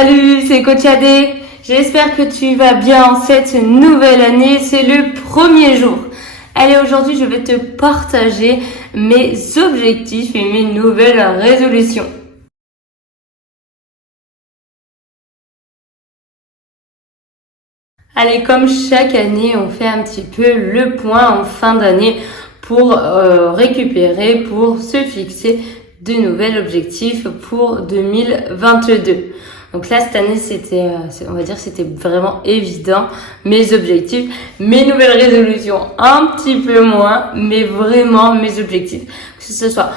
Salut, c'est Coach Adé. J'espère que tu vas bien en cette nouvelle année. C'est le premier jour. Allez, aujourd'hui, je vais te partager mes objectifs et mes nouvelles résolutions. Allez, comme chaque année, on fait un petit peu le point en fin d'année pour récupérer, pour se fixer de nouveaux objectifs pour 2022. Donc là, cette année, on va dire, c'était vraiment évident. Mes objectifs, mes nouvelles résolutions, un petit peu moins, mais vraiment mes objectifs. Que ce soit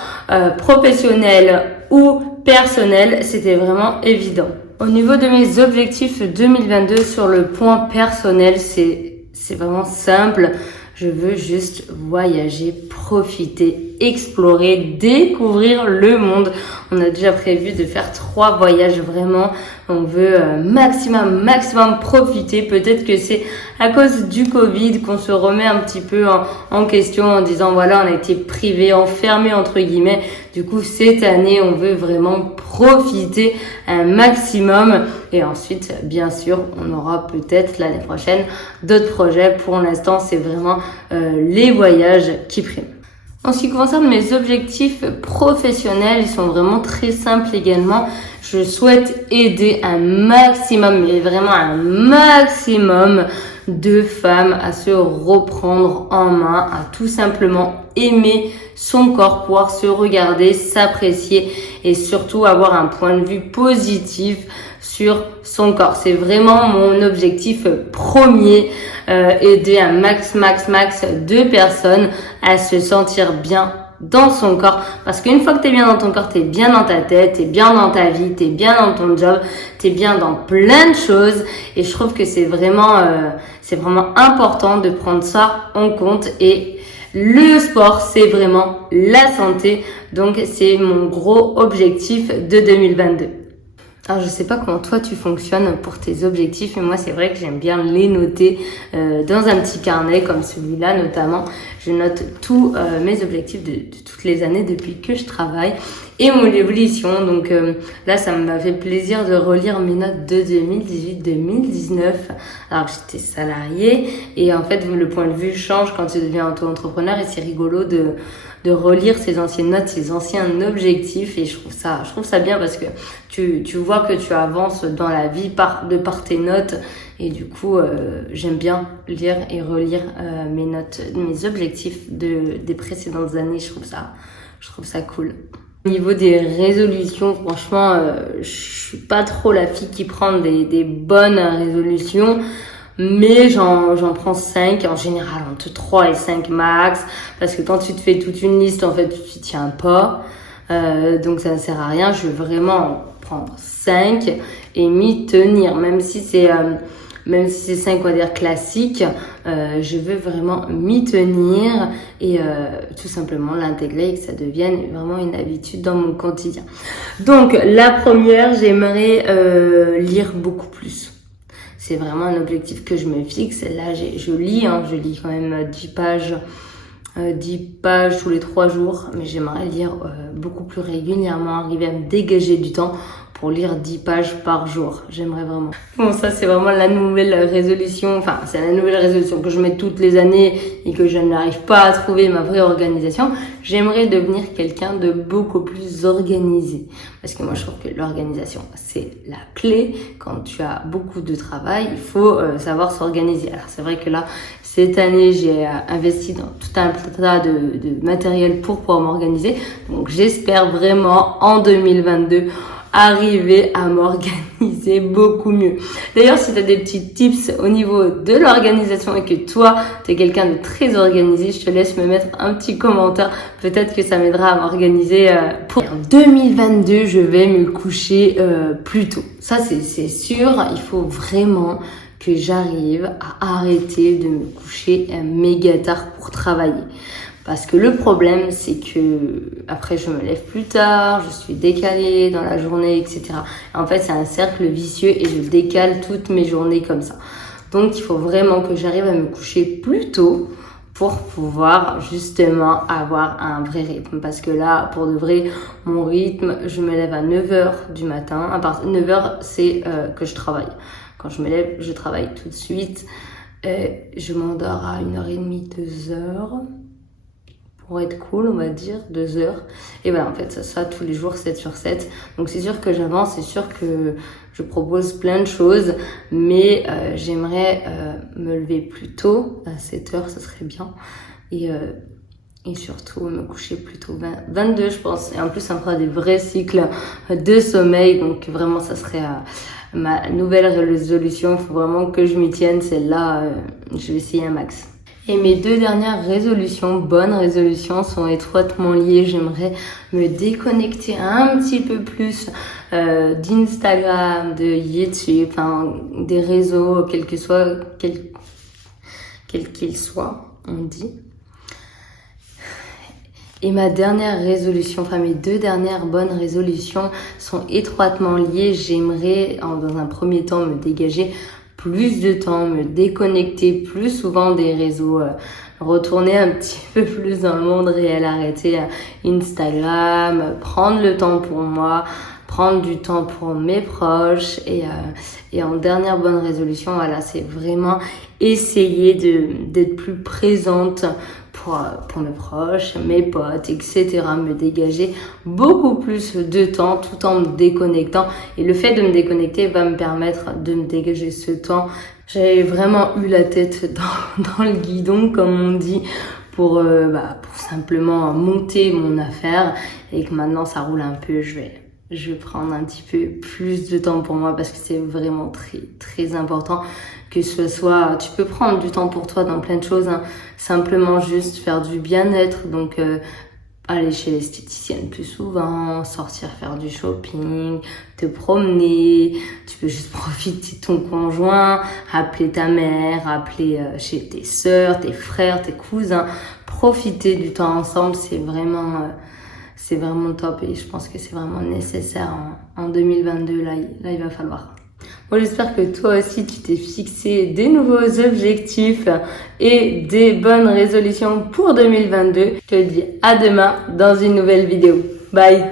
professionnel ou personnel, c'était vraiment évident. Au niveau de mes objectifs 2022 sur le point personnel, c'est vraiment simple. Je veux juste voyager, profiter, explorer, découvrir le monde. On a déjà prévu de faire 3 voyages vraiment. On veut maximum profiter. Peut-être que c'est à cause du Covid qu'on se remet un petit peu en question en disant voilà, on a été privé, enfermé entre guillemets. Du coup, cette année, on veut vraiment profiter un maximum. Et ensuite, bien sûr, on aura peut-être l'année prochaine d'autres projets. Pour l'instant, c'est vraiment les voyages qui priment. En ce qui concerne mes objectifs professionnels, ils sont vraiment très simples également. Je souhaite aider un maximum, mais vraiment un maximum de femmes à se reprendre en main, à tout simplement aimer son corps, pouvoir se regarder, s'apprécier et surtout avoir un point de vue positif sur son corps. C'est vraiment mon objectif premier, aider un max de personnes à se sentir bien dans son corps, parce qu'une fois que t'es bien dans ton corps, t'es bien dans ta tête, t'es bien dans ta vie, t'es bien dans ton job, t'es bien dans plein de choses, et je trouve que c'est vraiment important de prendre ça en compte. Et le sport, c'est vraiment la santé, donc c'est mon gros objectif de 2022. Alors je sais pas comment toi tu fonctionnes pour tes objectifs, mais moi c'est vrai que j'aime bien les noter dans un petit carnet comme celui-là notamment. Je note tous mes objectifs de toutes les années depuis que je travaille et mon évolution. Donc là ça m'a fait plaisir de relire mes notes de 2018-2019 alors que j'étais salariée, et en fait le point de vue change quand tu deviens auto-entrepreneur, et c'est rigolo de relire ces anciennes notes, ces anciens objectifs, et je trouve ça bien parce que tu vois que tu avances dans la vie par tes notes, et du coup j'aime bien lire et relire mes notes, mes objectifs des précédentes années. Je trouve ça cool. Au niveau des résolutions, franchement, je suis pas trop la fille qui prend des bonnes résolutions. Mais j'en prends 5, en général entre 3 et 5 max, parce que quand tu te fais toute une liste, en fait, tu t'y tiens pas, donc ça ne sert à rien. Je veux vraiment en prendre 5 et m'y tenir, même si c'est 5, on va dire classiques, je veux vraiment m'y tenir et tout simplement l'intégrer et que ça devienne vraiment une habitude dans mon quotidien. Donc la première, j'aimerais lire beaucoup plus. C'est vraiment un objectif que je me fixe. Là, je lis quand même 10 pages tous les 3 jours, mais j'aimerais lire beaucoup plus régulièrement, arriver à me dégager du temps pour lire 10 pages par jour. J'aimerais vraiment. Bon, ça, c'est vraiment la nouvelle résolution. Enfin, c'est la nouvelle résolution que je mets toutes les années et que je n'arrive pas à trouver ma vraie organisation. J'aimerais devenir quelqu'un de beaucoup plus organisé. Parce que moi, je trouve que l'organisation, c'est la clé. Quand tu as beaucoup de travail, il faut savoir s'organiser. Alors, c'est vrai que là, cette année, j'ai investi dans tout un tas de matériel pour pouvoir m'organiser. Donc, j'espère vraiment en 2022 arriver à m'organiser beaucoup mieux. D'ailleurs, si tu as des petits tips au niveau de l'organisation et que toi, tu es quelqu'un de très organisé, je te laisse me mettre un petit commentaire. Peut-être que ça m'aidera à m'organiser. En 2022, je vais me coucher plus tôt. Ça, c'est sûr. Il faut vraiment que j'arrive à arrêter de me coucher méga tard pour travailler. Parce que le problème, c'est que après je me lève plus tard, je suis décalée dans la journée, etc. En fait, c'est un cercle vicieux et je décale toutes mes journées comme ça. Donc, il faut vraiment que j'arrive à me coucher plus tôt pour pouvoir justement avoir un vrai rythme. Parce que là, pour de vrai, mon rythme, je me lève à 9h du matin. À partir de 9h, c'est que je travaille. Quand je me lève, je travaille tout de suite. Je m'endors à 1h30, 2h. Pour être cool, on va dire, 2h. Et voilà, en fait, ça tous les jours, 7/7. Donc c'est sûr que j'avance, c'est sûr que je propose plein de choses, mais j'aimerais me lever plus tôt, à 7h, ça serait bien. Et surtout me coucher plutôt 22, je pense. Et en plus, ça me fera des vrais cycles de sommeil. Donc vraiment, ça serait ma nouvelle résolution. Il faut vraiment que je m'y tienne. Celle-là, je vais essayer un max. Et mes 2 dernières résolutions, bonnes résolutions, sont étroitement liées. J'aimerais me déconnecter un petit peu plus d'Instagram, de YouTube, enfin des réseaux, quel qu'ils soient, on dit. Et ma dernière résolution, enfin mes 2 dernières bonnes résolutions sont étroitement liées. J'aimerais, dans un premier temps, me dégager plus de temps, me déconnecter plus souvent des réseaux, retourner un petit peu plus dans le monde réel, arrêter Instagram, prendre le temps pour moi, prendre du temps pour mes proches. Et en dernière bonne résolution, voilà, c'est vraiment essayer d'être plus présente pour mes proches, mes potes, etc. Me dégager beaucoup plus de temps tout en me déconnectant. Et le fait de me déconnecter va me permettre de me dégager ce temps. J'avais vraiment eu la tête dans le guidon, comme on dit, pour simplement monter mon affaire, et que maintenant ça roule un peu, je vais prendre un petit peu plus de temps pour moi, parce que c'est vraiment très très important que ce soit, tu peux prendre du temps pour toi dans plein de choses, hein. Simplement juste faire du bien-être, donc aller chez l'esthéticienne plus souvent, sortir faire du shopping, te promener, tu peux juste profiter de ton conjoint, appeler ta mère, appeler chez tes sœurs, tes frères, tes cousins, profiter du temps ensemble, c'est vraiment top, et je pense que c'est vraiment nécessaire en 2022, là il va falloir. Bon, j'espère que toi aussi tu t'es fixé des nouveaux objectifs et des bonnes résolutions pour 2022. Je te dis à demain dans une nouvelle vidéo. Bye!